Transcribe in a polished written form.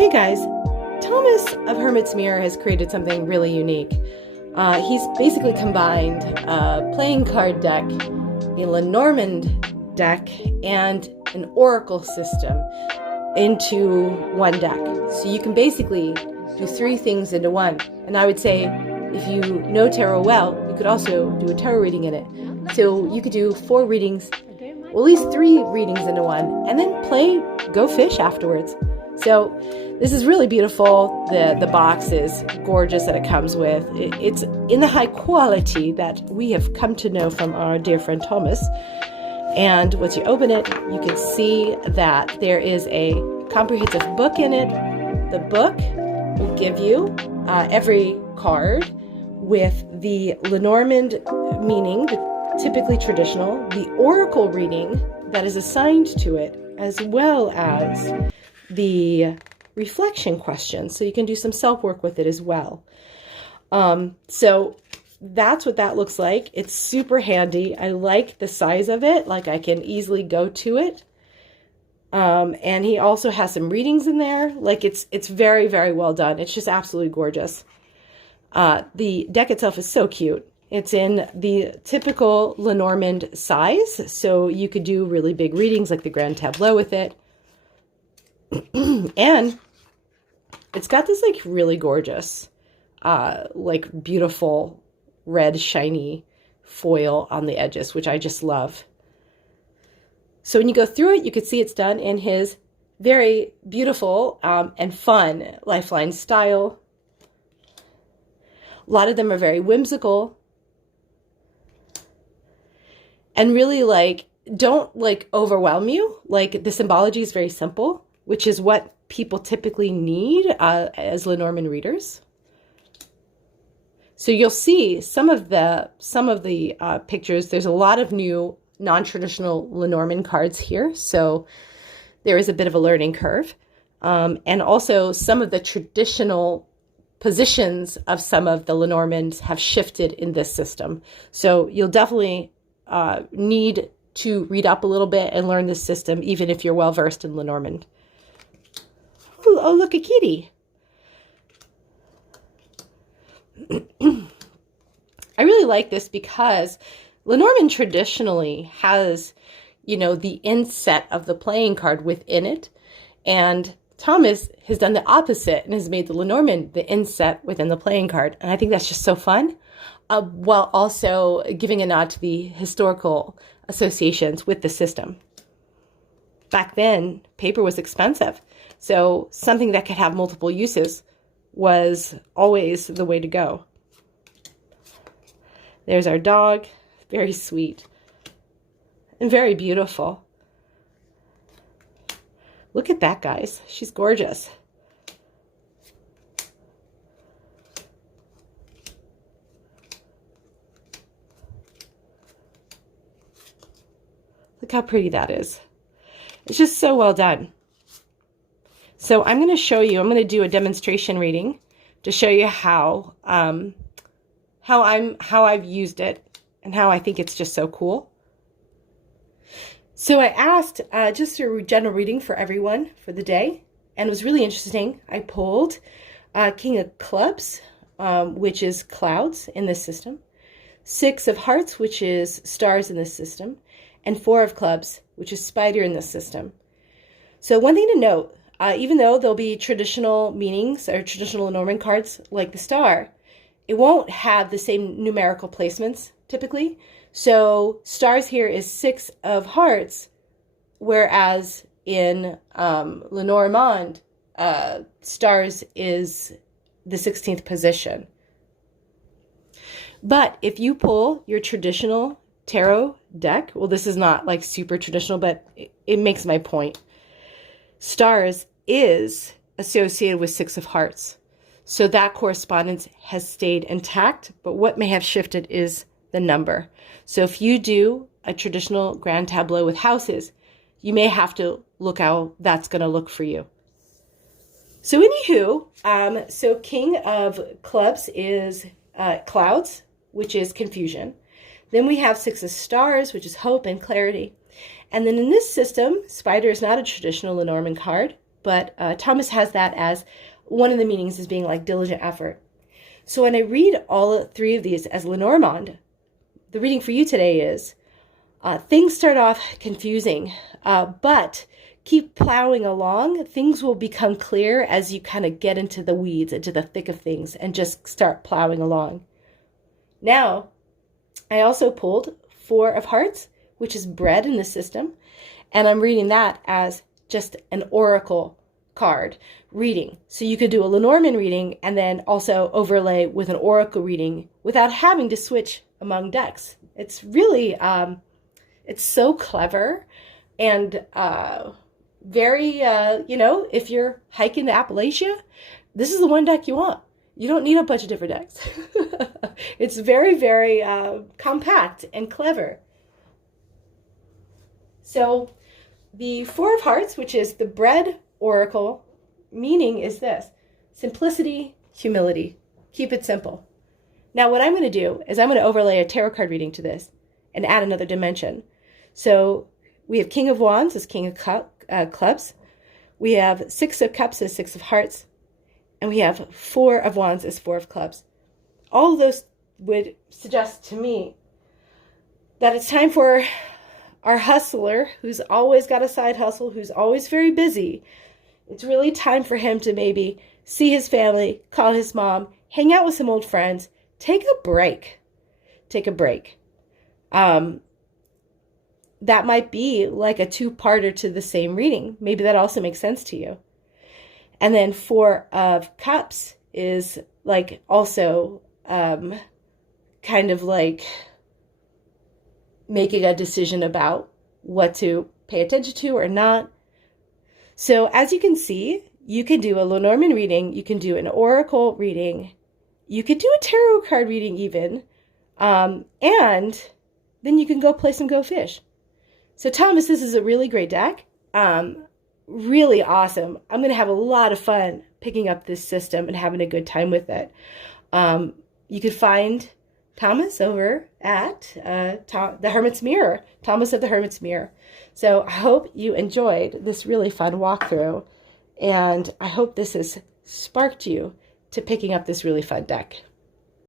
Hey guys, Thomas of Hermit's Mirror has created something really unique. He's basically combined a playing card deck, a Lenormand deck, and an Oracle system into one deck. So you can basically do three things into one. And I would say, if you know tarot well, you could also do a tarot reading in it. So you could do 4 readings, well, at least 3 readings into one, and then play Go Fish afterwards. So this is really beautiful. The box is gorgeous that it comes with. It's in the high quality that we have come to know from our dear friend Thomas. And once you open it, you can see that there is a comprehensive book in it. The book will give you every card with the Lenormand meaning, the typically traditional, the oracle reading that is assigned to it, as well as the reflection questions, so you can do some self-work with it as well. So that's what that looks like. It's super handy. I like the size of it, like I can easily go to it. And he also has some readings in there. Like it's very, very well done. It's just absolutely gorgeous. The deck itself is so cute. It's in the typical Lenormand size, so you could do really big readings like the Grand Tableau with it. And it's got this like really gorgeous, like beautiful red shiny foil on the edges, which I just love. So when you go through it, you can see it's done in his very beautiful and fun Lifeline style. A lot of them are very whimsical and really like don't like overwhelm you. Like the symbology is very simple, which is what people typically need as Lenormand readers. So you'll see some of the pictures. There's a lot of new non-traditional Lenormand cards here, so there is a bit of a learning curve, and also some of the traditional positions of some of the Lenormands have shifted in this system. So you'll definitely need to read up a little bit and learn this system, even if you're well versed in Lenormand. Oh, look, a kitty. I really like this because Lenormand traditionally has, you know, the inset of the playing card within it. And Thomas has done the opposite and has made the Lenormand the inset within the playing card. And I think that's just so fun, while also giving a nod to the historical associations with the system. Back then, paper was expensive. So something that could have multiple uses was always the way to go. There's our dog, very sweet and very beautiful. Look at that, guys. She's gorgeous. Look how pretty that is. It's just so well done. So I'm going to show you, I'm going to do a demonstration reading to show you how I've used it and how I think it's just so cool. So I asked just a general reading for everyone for the day, and it was really interesting. I pulled King of Clubs, which is clouds in this system, 6 of Hearts, which is stars in this system, and 4 of Clubs, which is spider in this system. So one thing to note, even though there'll be traditional meanings or traditional Lenormand cards like the star, it won't have the same numerical placements typically. So stars here is 6 of Hearts, whereas in Lenormand, stars is the 16th position. But if you pull your traditional tarot deck, well, this is not like super traditional, but it makes my point. Stars is associated with 6 of Hearts. So that correspondence has stayed intact, but what may have shifted is the number. So if you do a traditional Grand Tableau with houses, you may have to look how that's going to look for you. So anywho, so King of Clubs is clouds, which is confusion. Then we have 6 of Stars, which is hope and clarity. And then in this system, spider is not a traditional Lenormand card, but Thomas has that as one of the meanings as being like diligent effort. So when I read all three of these as Lenormand, the reading for you today is, things start off confusing, but keep plowing along. Things will become clear as you kind of get into the weeds, into the thick of things, and just start plowing along. Now, I also pulled Four of Hearts, which is bread in the system, and I'm reading that as just an oracle card reading. So you could do a Lenormand reading and then also overlay with an oracle reading without having to switch among decks. It's really, it's so clever and very, if you're hiking to Appalachia, this is the one deck you want. You don't need a bunch of different decks. It's very, very compact and clever. So the Four of Hearts, which is the bread oracle, meaning is this: simplicity, humility. Keep it simple. Now what I'm going to do is I'm going to overlay a tarot card reading to this and add another dimension. So we have King of Wands as King of Clubs. We have Six of Cups as Six of Hearts. And we have Four of Wands as Four of Clubs. All of those would suggest to me that it's time for our hustler, who's always got a side hustle, who's always very busy. It's really time for him to maybe see his family, call his mom, hang out with some old friends, take a break. Take a break. That might be like a two-parter to the same reading. Maybe that also makes sense to you. And then Four of Cups is like also kind of like making a decision about what to pay attention to or not. So as you can see, you can do a Lenormand reading, you can do an oracle reading, you could do a tarot card reading even, and then you can go play some Go Fish. So Thomas, this is a really great deck. Really awesome. I'm going to have a lot of fun picking up this system and having a good time with it. You could find Thomas over at the Hermit's Mirror, Thomas of the Hermit's Mirror. So I hope you enjoyed this really fun walkthrough, and I hope this has sparked you to picking up this really fun deck.